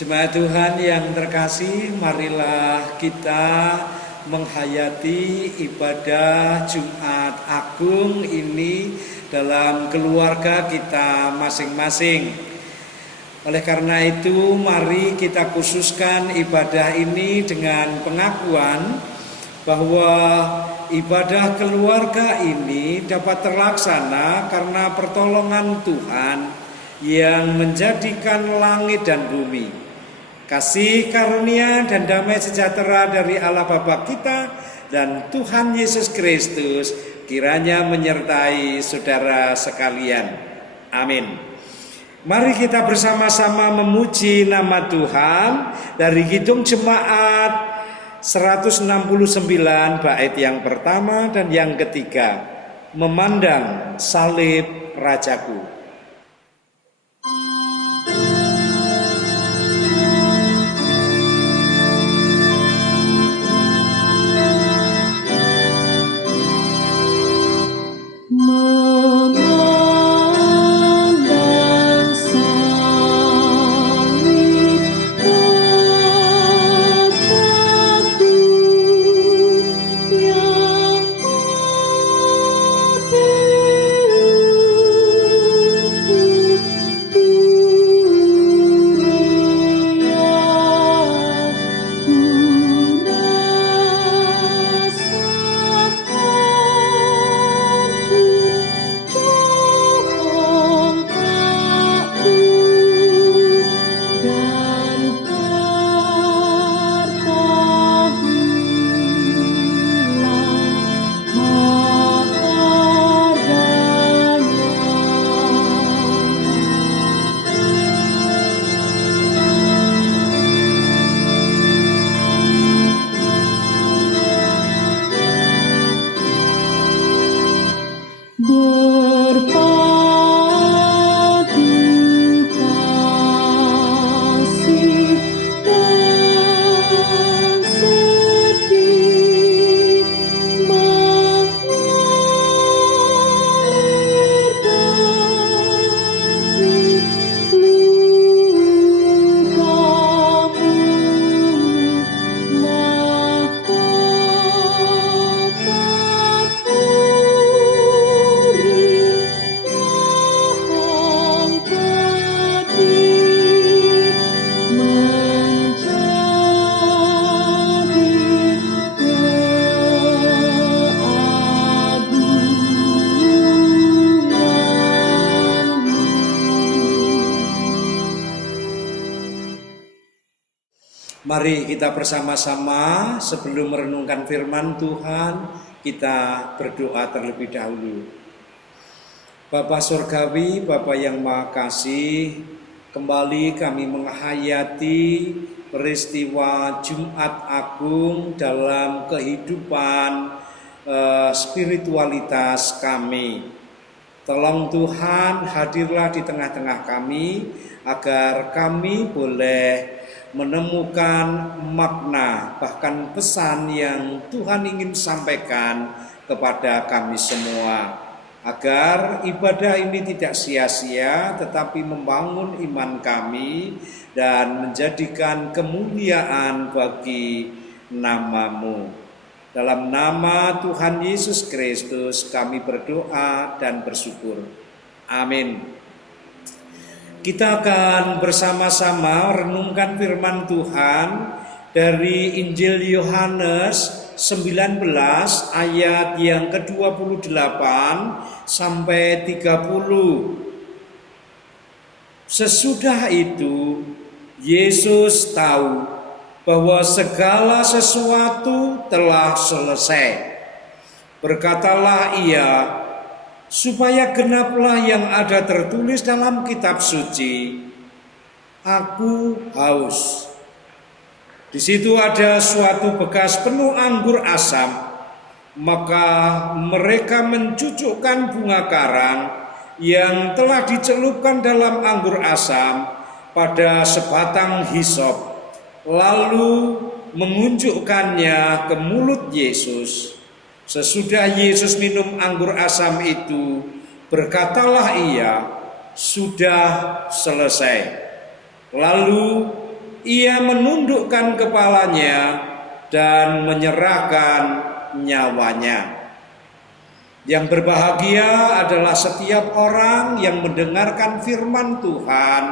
Jemaat Tuhan yang terkasih, marilah kita menghayati ibadah Jumat Agung ini dalam keluarga kita masing-masing. Oleh karena itu, mari kita khususkan ibadah ini dengan pengakuan bahwa ibadah keluarga ini dapat terlaksana karena pertolongan Tuhan yang menjadikan langit dan bumi. Kasih karunia dan damai sejahtera dari Allah Bapa kita dan Tuhan Yesus Kristus kiranya menyertai saudara sekalian. Amin. Mari kita bersama-sama memuji nama Tuhan dari Kidung Jemaat 169 bait yang pertama dan yang ketiga, memandang salib Rajaku. Mari kita bersama-sama sebelum merenungkan firman Tuhan, kita berdoa terlebih dahulu. Bapa Surgawi, Bapa yang Maha Kasih, kembali kami menghayati peristiwa Jumat Agung dalam kehidupan spiritualitas kami. Tolong Tuhan, hadirlah di tengah-tengah kami agar kami boleh menemukan makna bahkan pesan yang Tuhan ingin sampaikan kepada kami semua, agar ibadah ini tidak sia-sia tetapi membangun iman kami dan menjadikan kemuliaan bagi nama-Mu. Dalam nama Tuhan Yesus Kristus kami berdoa dan bersyukur. Amin. Kita akan bersama-sama renungkan firman Tuhan dari Injil Yohanes 19 ayat yang ke-28 sampai 30. Sesudah itu Yesus tahu bahwa segala sesuatu telah selesai. Berkatalah Ia, supaya genaplah yang ada tertulis dalam kitab suci, aku haus. Di situ ada suatu bekas penuh anggur asam, maka mereka mencucukkan bunga karang yang telah dicelupkan dalam anggur asam pada sebatang hisop, lalu mengunjukkannya ke mulut Yesus. Sesudah Yesus minum anggur asam itu, berkatalah Ia, sudah selesai. Lalu ia menundukkan kepalanya dan menyerahkan nyawanya. Yang berbahagia adalah setiap orang yang mendengarkan firman Tuhan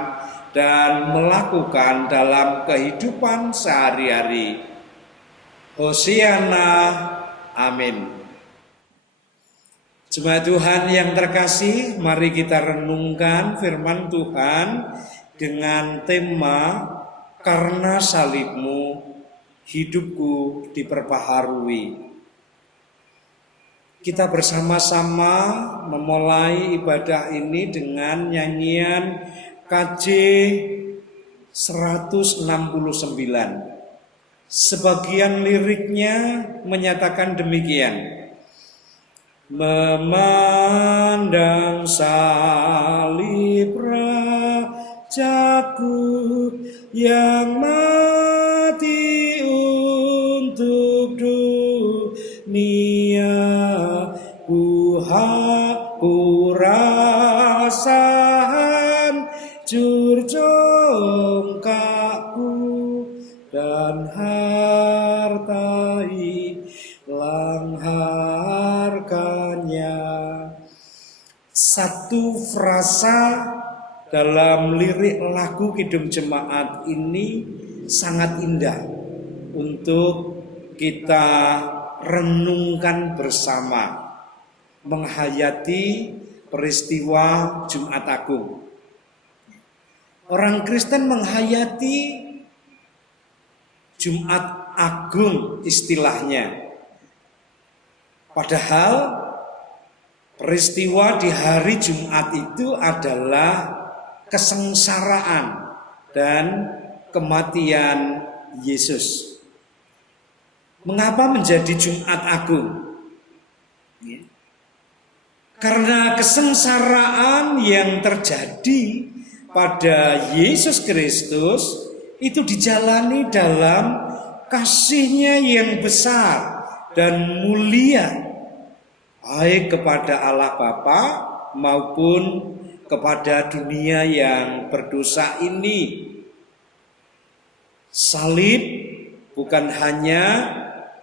dan melakukan dalam kehidupan sehari-hari. Hosiana, amin. Jemaat Tuhan yang terkasih, mari kita renungkan firman Tuhan dengan tema karena salibmu hidupku diperbaharui. Kita bersama-sama memulai ibadah ini dengan nyanyian KJ 169. Sebagian liriknya menyatakan demikian. Memandang salib Rajaku yang mati untuk dunia, ku rasa hancur jongkakku dan harta hilang harganya. Satu frasa dalam lirik lagu Kidung Jemaat ini sangat indah untuk kita renungkan bersama, menghayati peristiwa Jumat Agung. Orang Kristen menghayati Jumat Agung istilahnya. Padahal peristiwa di hari Jumat itu adalah kesengsaraan dan kematian Yesus. Mengapa menjadi Jumat Agung? Karena kesengsaraan yang terjadi pada Yesus Kristus itu dijalani dalam kasih-Nya yang besar dan mulia, baik kepada Allah Bapa maupun kepada dunia yang berdosa ini. Salib bukan hanya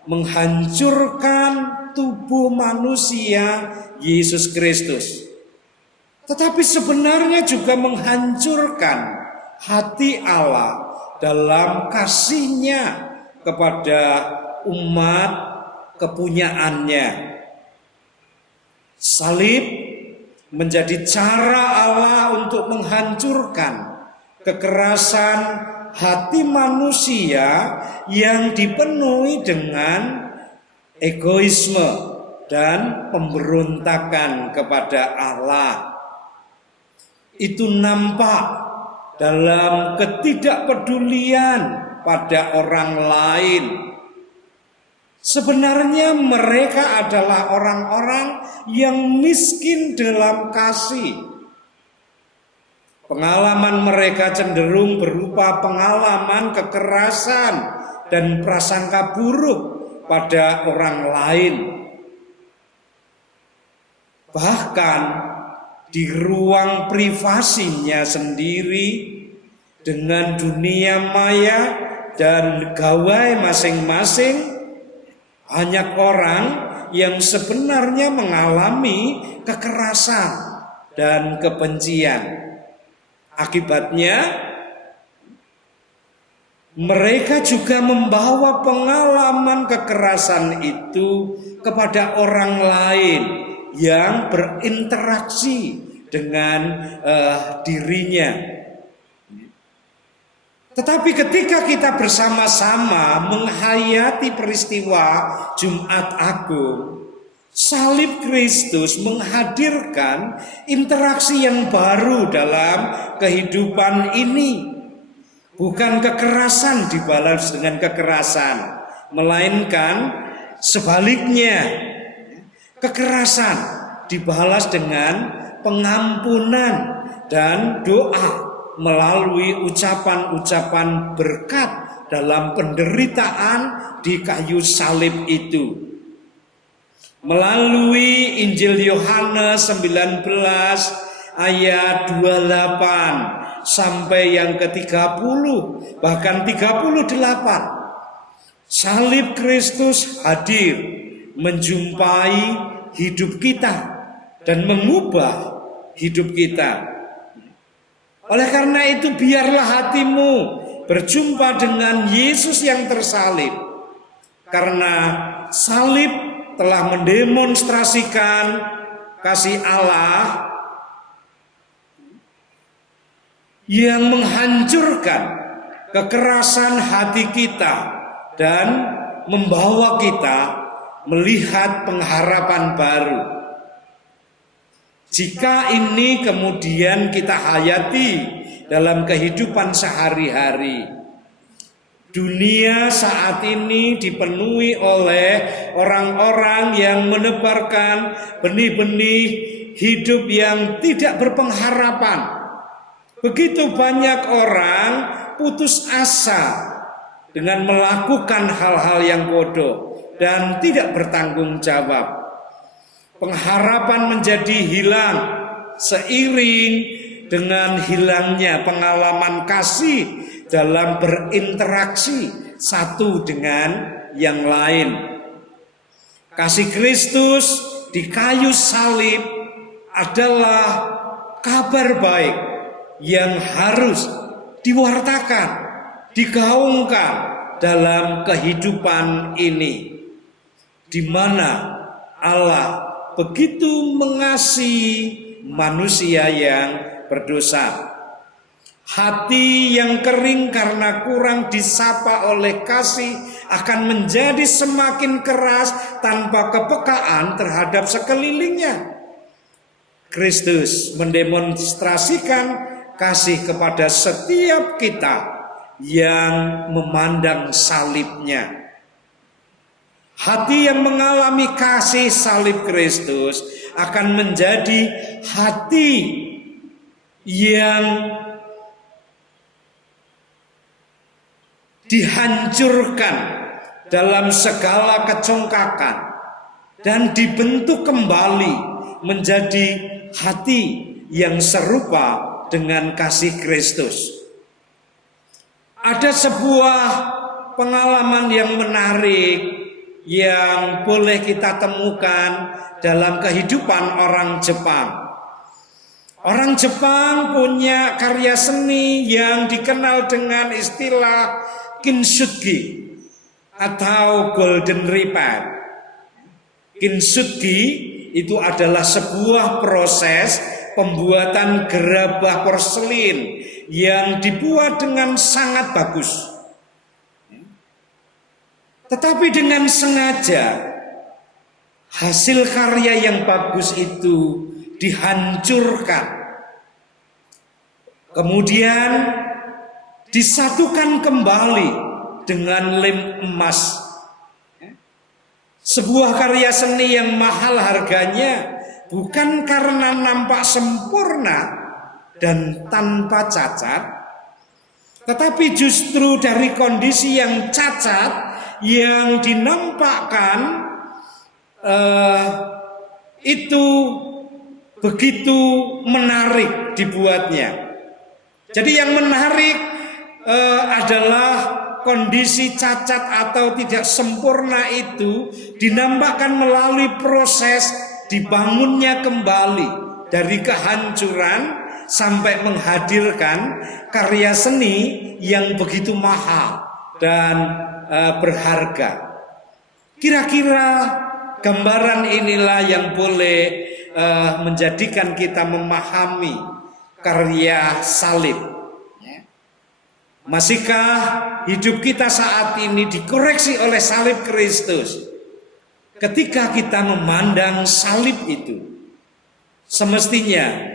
menghancurkan tubuh manusia Yesus Kristus, tetapi sebenarnya juga menghancurkan hati Allah dalam kasih-Nya kepada umat kepunyaannya. Salib menjadi cara Allah untuk menghancurkan kekerasan hati manusia yang dipenuhi dengan egoisme dan pemberontakan kepada Allah. Itu nampak dalam ketidakpedulian pada orang lain. Sebenarnya mereka adalah orang-orang yang miskin dalam kasih. Pengalaman mereka cenderung berupa pengalaman kekerasan dan prasangka buruk pada orang lain. Bahkan di ruang privasinya sendiri dengan dunia maya dan gawai masing-masing, banyak orang yang sebenarnya mengalami kekerasan dan kebencian. Akibatnya, mereka juga membawa pengalaman kekerasan itu kepada orang lain yang berinteraksi dengan dirinya. Tetapi ketika kita bersama-sama menghayati peristiwa Jumat Agung, salib Kristus menghadirkan interaksi yang baru dalam kehidupan ini. Bukan kekerasan dibalas dengan kekerasan, melainkan sebaliknya. Kekerasan dibalas dengan pengampunan dan doa melalui ucapan-ucapan berkat dalam penderitaan di kayu salib itu. Melalui Injil Yohanes 19 ayat 28 sampai yang ke-30, bahkan 38. Salib Kristus hadir menjumpai hidup kita dan mengubah hidup kita. Oleh karena itu biarlah hatimu berjumpa dengan Yesus yang tersalib. Karena salib telah mendemonstrasikan kasih Allah yang menghancurkan kekerasan hati kita dan membawa kita melihat pengharapan baru. Jika ini kemudian kita hayati dalam kehidupan sehari-hari, dunia saat ini dipenuhi oleh orang-orang yang menebarkan benih-benih hidup yang tidak berpengharapan. Begitu banyak orang putus asa dengan melakukan hal-hal yang bodoh dan tidak bertanggung jawab. Pengharapan menjadi hilang seiring dengan hilangnya pengalaman kasih dalam berinteraksi satu dengan yang lain. Kasih Kristus di kayu salib adalah kabar baik yang harus diwartakan, digaungkan dalam kehidupan ini, di mana Allah begitu mengasihi manusia yang berdosa. Hati yang kering karena kurang disapa oleh kasih akan menjadi semakin keras tanpa kepekaan terhadap sekelilingnya. Kristus mendemonstrasikan kasih kepada setiap kita yang memandang salibnya. Hati yang mengalami kasih salib Kristus akan menjadi hati yang dihancurkan dalam segala kecongkakan dan dibentuk kembali menjadi hati yang serupa dengan kasih Kristus. Ada sebuah pengalaman yang menarik yang boleh kita temukan dalam kehidupan orang Jepang. Orang Jepang punya karya seni yang dikenal dengan istilah kintsugi atau golden ribbon. Kintsugi itu adalah sebuah proses pembuatan gerabah porselin yang dibuat dengan sangat bagus. Tetapi dengan sengaja hasil karya yang bagus itu dihancurkan. Kemudian disatukan kembali dengan lem emas. Sebuah karya seni yang mahal harganya bukan karena nampak sempurna dan tanpa cacat, tetapi justru dari kondisi yang cacat yang dinampakkan itu begitu menarik dibuatnya. Jadi yang menarik adalah kondisi cacat atau tidak sempurna itu dinampakkan melalui proses dibangunnya kembali dari kehancuran sampai menghadirkan karya seni yang begitu mahal dan berharga. Kira-kira gambaran inilah yang boleh menjadikan kita memahami karya salib. Masihkah hidup kita saat ini dikoreksi oleh salib Kristus? Ketika kita memandang salib itu, semestinya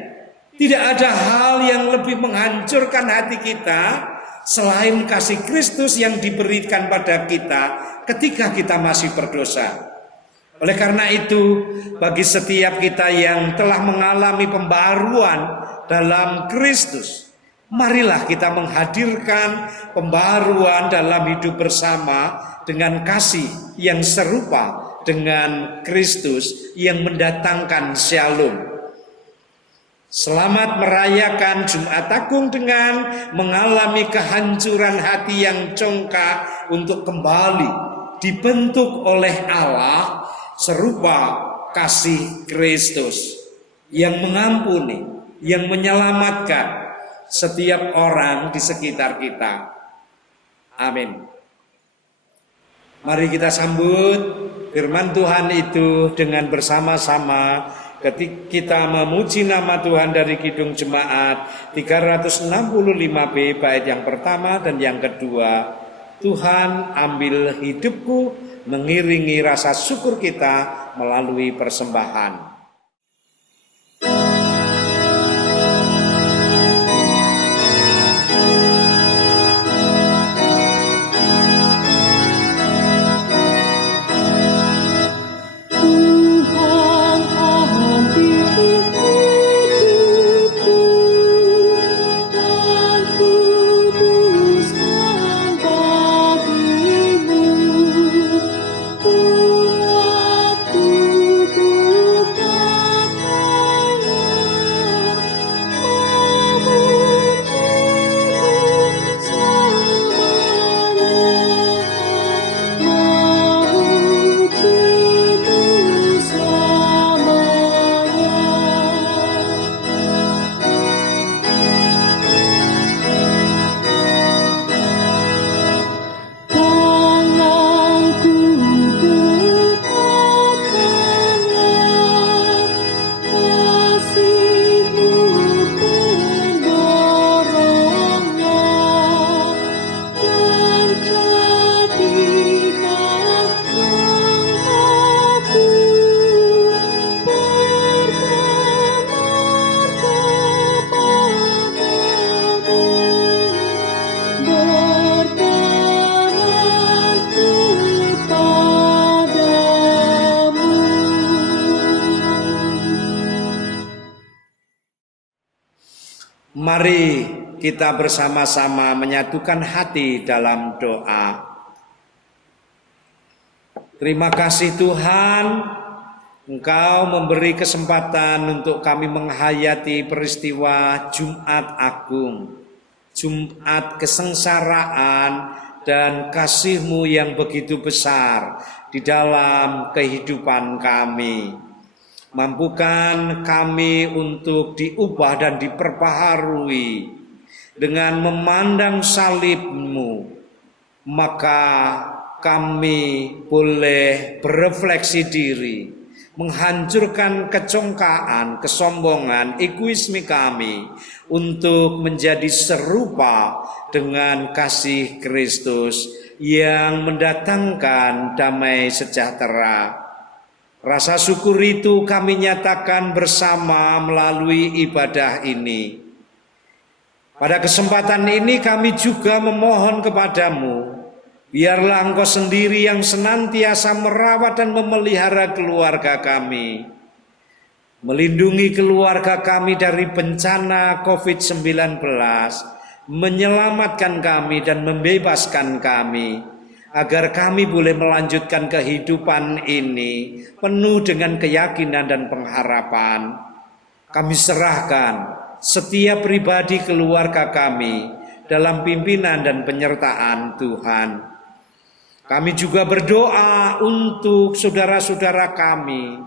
tidak ada hal yang lebih menghancurkan hati kita selain kasih Kristus yang diberikan pada kita ketika kita masih berdosa. Oleh karena itu, bagi setiap kita yang telah mengalami pembaharuan dalam Kristus, marilah kita menghadirkan pembaharuan dalam hidup bersama dengan kasih yang serupa dengan Kristus yang mendatangkan shalom. Selamat merayakan Jumat Agung dengan mengalami kehancuran hati yang congkak untuk kembali dibentuk oleh Allah serupa kasih Kristus yang mengampuni, yang menyelamatkan setiap orang di sekitar kita. Amin. Mari kita sambut firman Tuhan itu dengan bersama-sama ketika kita memuji nama Tuhan dari Kidung Jemaat 365B bait yang pertama dan yang kedua. Tuhan ambil hidupku, mengiringi rasa syukur kita melalui persembahan. Mari kita bersama-sama menyatukan hati dalam doa. Terima kasih Tuhan, Engkau memberi kesempatan untuk kami menghayati peristiwa Jumat Agung, Jumat kesengsaraan dan kasih-Mu yang begitu besar di dalam kehidupan kami. Mampukan kami untuk diubah dan diperbaharui dengan memandang salib-Mu, maka kami boleh berefleksi diri, menghancurkan kecongkaan, kesombongan, egoisme kami untuk menjadi serupa dengan kasih Kristus yang mendatangkan damai sejahtera. Rasa syukur itu kami nyatakan bersama melalui ibadah ini. Pada kesempatan ini kami juga memohon kepadamu, biarlah Engkau sendiri yang senantiasa merawat dan memelihara keluarga kami. Melindungi keluarga kami dari bencana COVID-19, menyelamatkan kami dan membebaskan kami, agar kami boleh melanjutkan kehidupan ini penuh dengan keyakinan dan pengharapan. Kami serahkan setiap pribadi keluarga kami dalam pimpinan dan penyertaan Tuhan. Kami juga berdoa untuk saudara-saudara kami,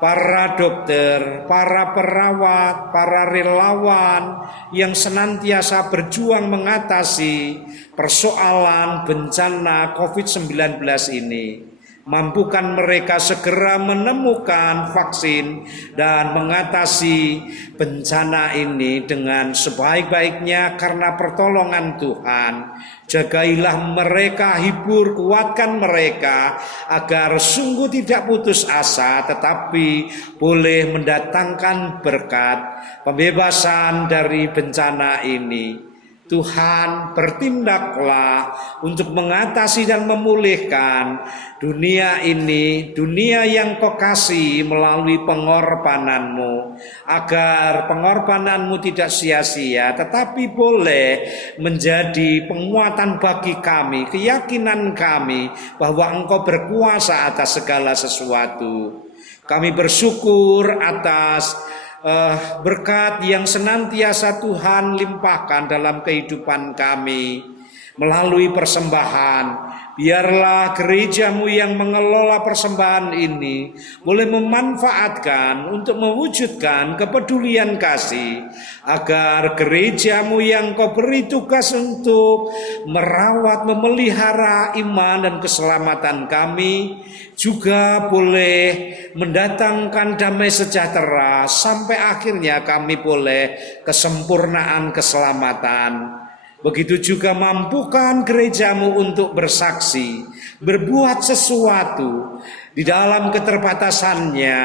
para dokter, para perawat, para relawan yang senantiasa berjuang mengatasi persoalan bencana COVID-19 ini. Mampukan mereka segera menemukan vaksin dan mengatasi bencana ini dengan sebaik-baiknya karena pertolongan Tuhan. Jagailah mereka, hibur, kuatkan mereka agar sungguh tidak putus asa, tetapi boleh mendatangkan berkat pembebasan dari bencana ini. Tuhan, bertindaklah untuk mengatasi dan memulihkan dunia ini, dunia yang Kau kasih melalui pengorbanan-Mu, agar pengorbanan-Mu tidak sia-sia, tetapi boleh menjadi penguatan bagi kami, keyakinan kami bahwa Engkau berkuasa atas segala sesuatu. Kami bersyukur atas berkat yang senantiasa Tuhan limpahkan dalam kehidupan kami melalui persembahan. Biarlah gerejamu yang mengelola persembahan ini boleh memanfaatkan untuk mewujudkan kepedulian kasih, agar gerejamu yang kau beri tugas untuk merawat, memelihara iman dan keselamatan kami juga boleh mendatangkan damai sejahtera sampai akhirnya kami boleh kesempurnaan keselamatan. Begitu juga mampukan gerejamu untuk bersaksi, berbuat sesuatu di dalam keterbatasannya,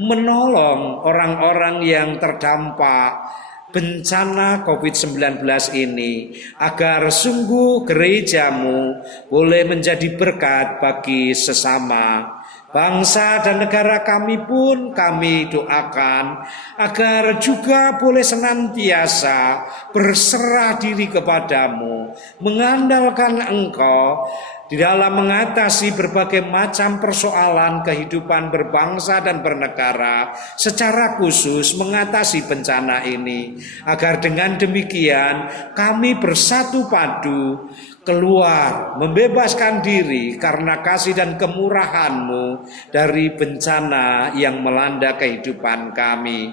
menolong orang-orang yang terdampak bencana COVID-19 ini, agar sungguh gerejamu boleh menjadi berkat bagi sesama. Bangsa dan negara kami pun kami doakan agar juga boleh senantiasa berserah diri kepadamu, mengandalkan Engkau di dalam mengatasi berbagai macam persoalan kehidupan berbangsa dan bernegara, secara khusus mengatasi bencana ini, agar dengan demikian kami bersatu padu keluar, membebaskan diri karena kasih dan kemurahan-Mu dari bencana yang melanda kehidupan kami.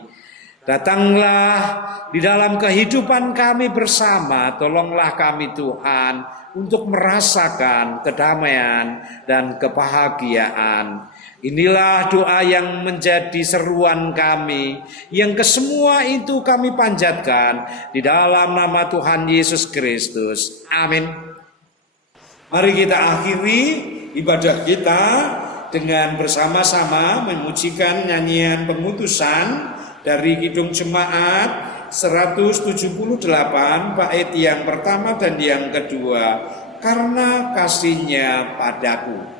Datanglah di dalam kehidupan kami bersama, tolonglah kami Tuhan untuk merasakan kedamaian dan kebahagiaan. Inilah doa yang menjadi seruan kami, yang kesemua itu kami panjatkan di dalam nama Tuhan Yesus Kristus. Amin. Mari kita akhiri ibadah kita dengan bersama-sama memujikan nyanyian pengutusan dari Kidung Jemaat 178 bait yang pertama dan yang kedua, karena kasih-Nya padaku.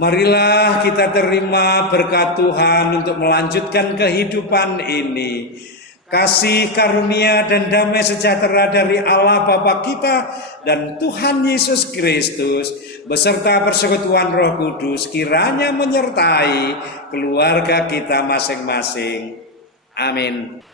Marilah kita terima berkat Tuhan untuk melanjutkan kehidupan ini. Kasih karunia dan damai sejahtera dari Allah Bapa kita dan Tuhan Yesus Kristus beserta persekutuan Roh Kudus kiranya menyertai keluarga kita masing-masing. Amin.